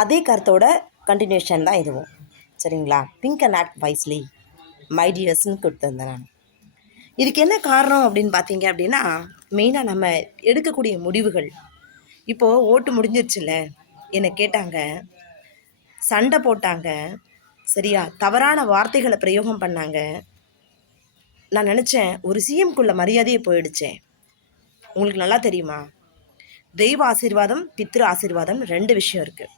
அதே கருத்தோட கண்டினியூஷன் தான் இதுவும். சரிங்களா? Think and act wisely my டியர்ஸ்ன்னு கொடுத்துருந்தேன் நான். இதுக்கு என்ன காரணம் அப்படின்னு பார்த்தீங்க அப்படின்னா, மெயினாக நம்ம எடுக்கக்கூடிய முடிவுகள். இப்போது ஓட்டு முடிஞ்சிருச்சுல்ல, என்னை கேட்டாங்க, சண்டை போட்டாங்க, சரியா, தவறான வார்த்தைகளை பிரயோகம் பண்ணாங்க. நான் நினச்சேன் ஒரு சிஎம்குள்ள மரியாதையே போயிடுச்சேன். உங்களுக்கு நல்லா தெரியுமா, தெய்வ ஆசீர்வாதம் பித்ரு ஆசீர்வாதம் 2 விஷயம் இருக்குது.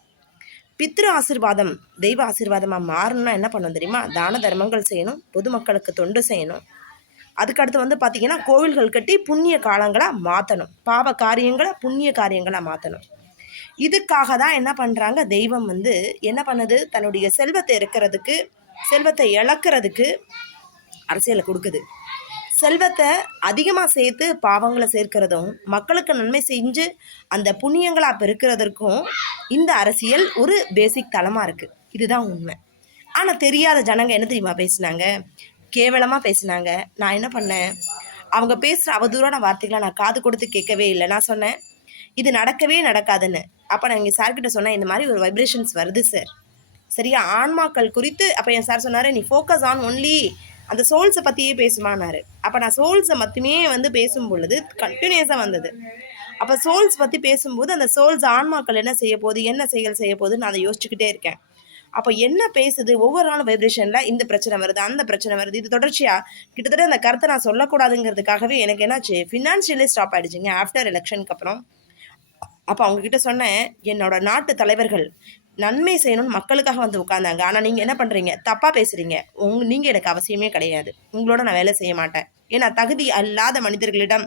பித்ரு ஆசீர்வாதம் தெய்வ ஆசீர்வாதமாக மாறணும்னா என்ன பண்ணணும் தெரியுமா? தான தர்மங்கள் செய்யணும், பொதுமக்களுக்கு தொண்டு செய்யணும். அதுக்கடுத்து வந்து பார்த்திங்கன்னா கோவில்கள் கட்டி புண்ணிய காலங்களாக மாற்றணும், பாவ காரியங்களை புண்ணிய காரியங்களாக மாற்றணும். இதுக்காக தான் என்ன பண்ணுறாங்க, தெய்வம் வந்து என்ன பண்ணுது, தன்னுடைய செல்வத்தை இருக்கிறதுக்கு, செல்வத்தை இழக்கிறதுக்கு அரசியலை கொடுக்குது. செல்வத்தை அதிகமாக சேர்த்து பாவங்களை சேர்க்கிறதும், மக்களுக்கு நன்மை செஞ்சு அந்த புண்ணியங்களாக பெருக்கிறதற்கும் இந்த அரசியல் ஒரு பேசிக் தளமாக இருக்குது. இதுதான் உண்மை. ஆனால் தெரியாத ஜனங்க என்ன தெரியுமா பேசுனாங்க, கேவலமாக பேசுனாங்க. நான் என்ன பண்ணேன், அவங்க பேசுகிற அவதூறான வார்த்தைகளை நான் காது கொடுத்து கேட்கவே இல்லை. நான் சொன்னேன் இது நடக்கவே நடக்காதுன்னு. அப்போ நான் இங்கே சார்கிட்ட சொன்னேன், இந்த மாதிரி ஒரு வைப்ரேஷன்ஸ் வருது சார், சரியா, ஆன்மாக்கள் குறித்து. அப்போ என் சார் சொன்னார், நீ ஃபோக்கஸ் ஆன் ஒன்லி அந்த சோல்ஸை பற்றியே பேசுமானாரு. அப்போ நான் சோல்ஸை மட்டுமே வந்து பேசும் பொழுது கண்டினியூஸாக வந்தது. அப்போ சோல்ஸ் பற்றி பேசும்போது அந்த சோல்ஸ் ஆன்மாக்கள் என்ன செய்ய போகுது, என்ன செயல் செய்ய போகுதுன்னு நான் அதை யோசிச்சுக்கிட்டே இருக்கேன். அப்போ என்ன பேசுது, ஒவ்வொரு நாளும் வைப்ரேஷனில் இந்த பிரச்சனை வருது, அந்த பிரச்சனை வருது. இது தொடர்ச்சியாக கிட்டத்தட்ட அந்த கருத்தை நான் சொல்லக்கூடாதுங்கிறதுக்காகவே எனக்கு என்னாச்சு, ஃபினான்ஷியலி ஸ்டாப் ஆகிடுச்சிங்க ஆஃப்டர் எலெக்ஷனுக்கு அப்புறம். அப்போ அவங்கக்கிட்ட சொன்னேன், என்னோட நாட்டு தலைவர்கள் நன்மை செய்யணும்னு மக்களுக்காக வந்து உட்காந்தாங்க. ஆனால் நீங்கள் என்ன பண்ணுறீங்க, தப்பாக பேசுகிறீங்க. நீங்கள் எனக்கு அவசியமே கிடையாது, உங்களோட நான் வேலை செய்ய மாட்டேன். ஏன்னா தகுதி அல்லாத மனிதர்களிடம்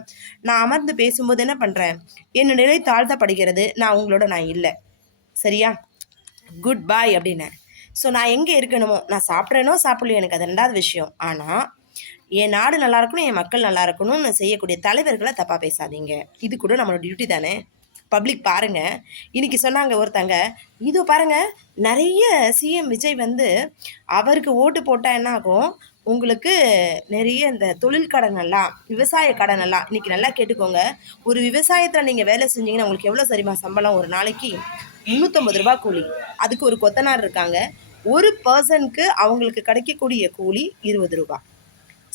நான் அமர்ந்து பேசும்போது என்ன பண்ணுறேன், என்ன நிலை தாழ்த்தப்படுகிறது, நான் உங்களோட நான் இல்லை, சரியா, குட் பாய் அப்படின்னேன். ஸோ நான் எங்கே இருக்கணுமோ, நான் சாப்பிட்றேனோ சாப்பிட்லையோ எனக்கு அது 2வது விஷயம். ஆனால் என் நாடு நல்லா இருக்கணும், என் மக்கள் நல்லா இருக்கணும்னு செய்யக்கூடிய தலைவர்களை தப்பாக பேசாதீங்க. இது கூட நம்மளோட டியூட்டி தானே. பப்ளிக் பாருங்கள், இன்றைக்கி சொன்னாங்க ஒருத்தங்க, இதோ பாருங்கள், நிறைய சிஎம் விஜய் வந்து அவருக்கு ஓட்டு போட்டால் என்ன ஆகும், உங்களுக்கு நிறைய இந்த தொழில் கடனெல்லாம், விவசாய கடனெல்லாம், இன்றைக்கி நல்லா கேட்டுக்கோங்க, ஒரு விவசாயத்தில் நீங்கள் வேலை செஞ்சீங்கன்னா உங்களுக்கு எவ்வளோ சரிமா சம்பளம், ஒரு நாளைக்கு 350 ரூபா கூலி. அதுக்கு ஒரு கொத்தனார் இருக்காங்க, ஒரு பர்சனுக்கு அவங்களுக்கு கிடைக்கக்கூடிய கூலி 20 ரூபா,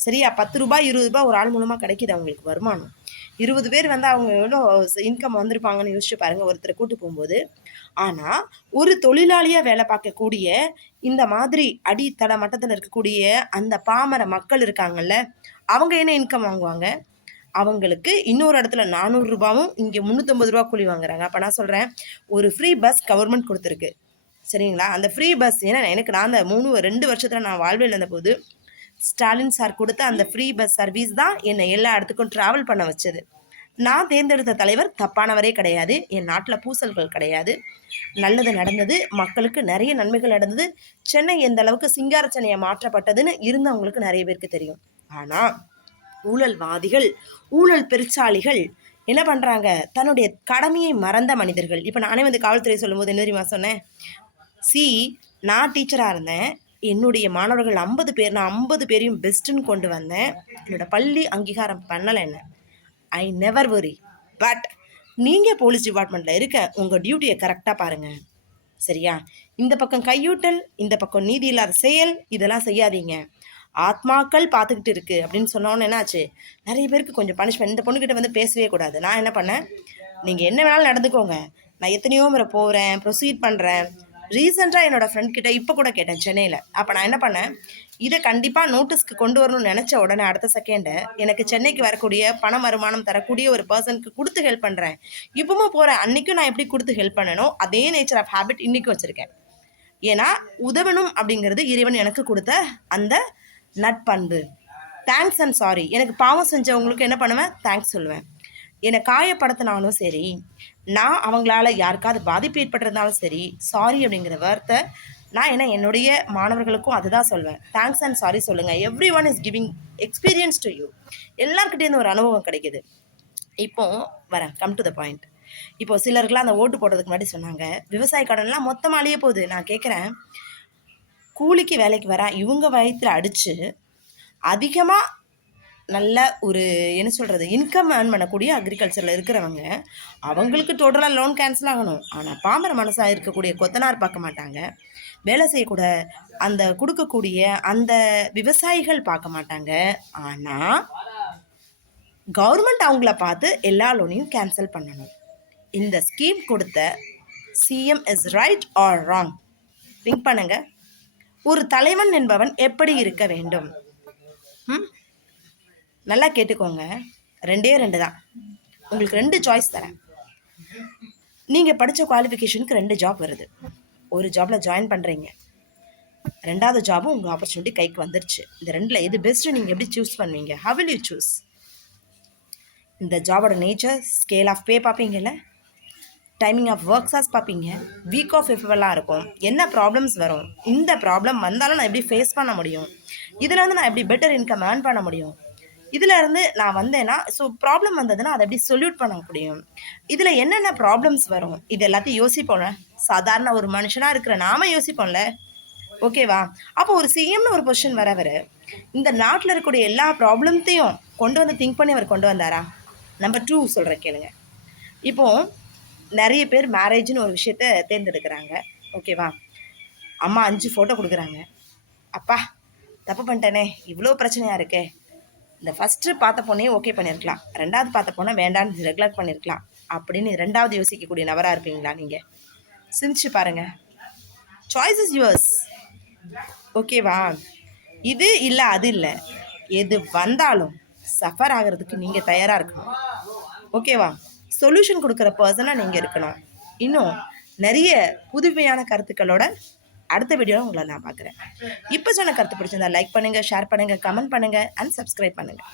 சரியா, 10 ரூபா 20 ரூபா ஒரு ஆள் மூலமாக கிடைக்கிது அவங்களுக்கு வருமானம். 20 பேர் வந்து அவங்க எவ்வளோ இன்கம் வந்திருப்பாங்கன்னு யோசிச்சு பாருங்கள் ஒருத்தரை கூட்டு போகும்போது. ஆனால் ஒரு தொழிலாளியாக வேலை பார்க்கக்கூடிய இந்த மாதிரி அடித்தள மட்டத்தில் இருக்கக்கூடிய அந்த பாமர மக்கள் இருக்காங்கல்ல, அவங்க என்ன இன்கம் வாங்குவாங்க, அவங்களுக்கு இன்னொரு இடத்துல 400 ரூபாவும் இங்கே 350 ரூபா கூலி வாங்குறாங்க. அப்போ நான் சொல்கிறேன், ஒரு ஃப்ரீ பஸ் கவர்மெண்ட் கொடுத்துருக்கு, சரிங்களா, அந்த ஃப்ரீ பஸ், ஏன்னா எனக்கு நான் அந்த 2 வருஷத்தில் நான் வாழ்வில் இருந்தபோது ஸ்டாலின் சார் கொடுத்த அந்த ஃப்ரீ பஸ் சர்வீஸ் தான் என்னை எல்லா இடத்துக்கும் ட்ராவல் பண்ண வச்சது. நான் தேர்ந்தெடுத்த தலைவர் தப்பானவரே கிடையாது, என் நாட்டில் பூசல்கள் கிடையாது, நல்லது நடந்தது, மக்களுக்கு நிறைய நன்மைகள் நடந்தது. சென்னை எந்த அளவுக்கு சிங்கார சென்னையை மாற்றப்பட்டதுன்னு இருந்தவங்களுக்கு நிறைய பேருக்கு தெரியும். ஆனால் ஊழல்வாதிகள், ஊழல் பெருச்சாளிகள் என்ன பண்ணுறாங்க, தன்னுடைய கடமையை மறந்த மனிதர்கள். இப்போ நானே வந்து காவல்துறை சொல்லும்போது என்ன தெரியுமா சொன்னேன், நான் டீச்சராக இருந்தேன், என்னுடைய மாணவர்கள் 50 பேர், நான் 50 பேரையும் பெஸ்ட்டுன்னு கொண்டு வந்தேன், என்னோடய பள்ளி அங்கீகாரம் பண்ணலை என்ன, ஐ நெவர் வரி. பட் நீங்கள் போலீஸ் டிபார்ட்மெண்ட்டில் இருக்க உங்கள் டியூட்டியை கரெக்டாக பாருங்கள், சரியா, இந்த பக்கம் கையூட்டல், இந்த பக்கம் நீதி இல்லாத செயல், இதெல்லாம் செய்யாதீங்க. ஆத்மாக்கள் பார்த்துக்கிட்டு இருக்குது அப்படின்னு சொன்னோன்னு என்னாச்சு, நிறைய பேருக்கு கொஞ்சம் பனிஷ்மெண்ட். இந்த பொண்ணுக்கிட்ட வந்து பேசவே கூடாது. நான் என்ன பண்ணேன், நீங்கள் என்ன வேணாலும் நடந்துக்கோங்க, நான் எத்தனையோ முறை போகிறேன், ப்ரொசீட் பண்ணுறேன். ரீசெண்டாக என்னோடய ஃப்ரெண்ட்கிட்ட இப்போ கூட கேட்டேன் சென்னையில். அப்போ நான் என்ன பண்ணேன், இதை கண்டிப்பாக நோட்டீஸ்க்கு கொண்டு வரணும்னு நினச்ச உடனே அடுத்த செகண்டு எனக்கு சென்னைக்கு வரக்கூடிய பண வருமானம் தரக்கூடிய ஒரு பர்சனுக்கு கொடுத்து ஹெல்ப் பண்ணுறேன். இப்பவும் போகிறேன், அன்றைக்கும் நான் எப்படி கொடுத்து ஹெல்ப் பண்ணணும் அதே நேச்சர் ஆஃப் ஹேபிட் இன்றைக்கும் வச்சுருக்கேன். ஏன்னா உதவணும் அப்படிங்கிறது இறைவன் எனக்கு கொடுத்த அந்த நட்பண்பு. Thanks and sorry. எனக்கு பாவம் செஞ்சவங்களுக்கு என்ன பண்ணுவேன், தேங்க்ஸ் சொல்லுவேன். என்னை காயப்படுத்தினாலும் சரி, நான் அவங்களால யாருக்காவது பாதிப்பு ஏற்பட்டிருந்தாலும் சரி, சாரி அப்படிங்கிற வார்த்தை நான் என்னுடைய மாணவர்களுக்கும் அதுதான் சொல்வேன். தேங்க்ஸ் அண்ட் சாரி சொல்லுங்கள். Every one is giving experience to you. எல்லாருக்கிட்டேருந்து ஒரு அனுபவம் கிடைக்கிது. இப்போ வரேன், கம் டு த பாயிண்ட். இப்போ சிலருக்குலாம் அந்த ஓட்டு போடுறதுக்கு முன்னாடி சொன்னாங்க, விவசாய கடன்லாம் மொத்தமாக அழிய போகுது. நான் கேட்குறேன், கூலிக்கு வேலைக்கு வர இவங்க வயிற்றில் அடித்து அதிகமாக நல்ல ஒரு என்ன சொல்கிறது இன்கம் ஏர்ன் பண்ணக்கூடிய அக்ரிகல்ச்சரில் இருக்கிறவங்க அவங்களுக்கு டோட்டலாக லோன் கேன்சல் ஆகணும். ஆனால் பாமர மனசாக இருக்கக்கூடிய கொத்தனார் பார்க்க மாட்டாங்க, வேலை செய்யக்கூட அந்த கொடுக்கக்கூடிய அந்த விவசாயிகள் பார்க்க மாட்டாங்க. ஆனால் கவர்மெண்ட் அவங்கள பார்த்து எல்லா லோனையும் கேன்சல் பண்ணணும். இந்த ஸ்கீம் கொடுத்த CM is right or wrong? Think பண்ணுங்க. ஒரு தலைவன் என்பவன் எப்படி இருக்க வேண்டும்? நல்லா கேட்டுக்கோங்க. 2 தான். உங்களுக்கு 2 சாய்ஸ் தரேன். நீங்கள் படித்த குவாலிஃபிகேஷனுக்கு 2 ஜாப் வருது. ஒரு ஜாபில் ஜாயின் பண்ணுறீங்க, 2வது ஜாபும் உங்கள் ஆப்பர்ச்சுனிட்டி கைக்கு வந்துருச்சு. இந்த 2ல் எது பெஸ்ட்டு நீங்கள் எப்படி சூஸ் பண்ணுவீங்க? How will you choose? இந்த ஜாபோட நேச்சர், ஸ்கேல் ஆஃப் பே பார்ப்பீங்கல்ல, டைமிங் ஆஃப் ஒர்க்ஸ் ஆஸ் பார்ப்பீங்க, வீக் ஆஃப் எஃபெல்லாம் இருக்கும், என்ன ப்ராப்ளம்ஸ் வரும், இந்த ப்ராப்ளம் வந்தாலும் நான் எப்படி ஃபேஸ் பண்ண முடியும், இதில் வந்து நான் எப்படி பெட்டர் இன்கம் ஏர்ன் பண்ண முடியும், இதில் இருந்து நான் வந்தேன்னா ஸோ ப்ராப்ளம் வந்ததுன்னா அதை எப்படி சொல்யூட் பண்ண முடியும், இதில் என்னென்ன ப்ராப்ளம்ஸ் வரும், இது எல்லாத்தையும் யோசிப்போம்ல. சாதாரண ஒரு மனுஷனாக இருக்கிற நாம யோசிப்போம்ல. ஓகேவா? அப்போ ஒரு சிஎம்னு ஒரு பொசிஷன் வரவர் இந்த நாட்டில் இருக்கக்கூடிய எல்லா ப்ராப்ளம்த்தையும் கொண்டு வந்து திங்க் பண்ணி அவர் கொண்டு வந்தாரா? நம்பர் 2 சொல்கிறேன் கேளுங்க. இப்போது நிறைய பேர் மேரேஜ்னு ஒரு விஷயத்த தேர்ந்தெடுக்கிறாங்க. ஓகேவா? அம்மா 5 ஃபோட்டோ கொடுக்குறாங்க. அப்பா தப்பு பண்ணிட்டேனே, இவ்வளோ பிரச்சனையாக இருக்கே, இந்த ஃபஸ்ட்டு பார்த்த பொண்ணையே ஓகே பண்ணியிருக்கலாம், 2வது பார்த்த பொண்ணை வேண்டான்னு ரெகுலர் பண்ணியிருக்கலாம் அப்படின்னு 2வது யோசிக்கக்கூடிய நபராக இருப்பீங்களா? நீங்கள் சிந்திச்சு பாருங்கள். Choice is yours. ஓகேவா? இது இல்லை அது இல்லை, எது வந்தாலும் சஃபர் ஆகிறதுக்கு நீங்கள் தயாராக இருக்கணும். ஓகேவா? சொல்யூஷன் கொடுக்குற பர்சனாக நீங்கள் இருக்கணும். இன்னும் நிறைய புதுமையான கருத்துக்களோட அடுத்த வீடியோவில் உங்களை நான் பார்க்குறேன். இப்போ சொன்ன கருத்து பிடிச்சிருந்தா லைக் பண்ணுங்கள், ஷேர் பண்ணுங்கள், கமெண்ட் பண்ணுங்கள் அண்ட் சப்ஸ்கிரைப் பண்ணுங்கள்.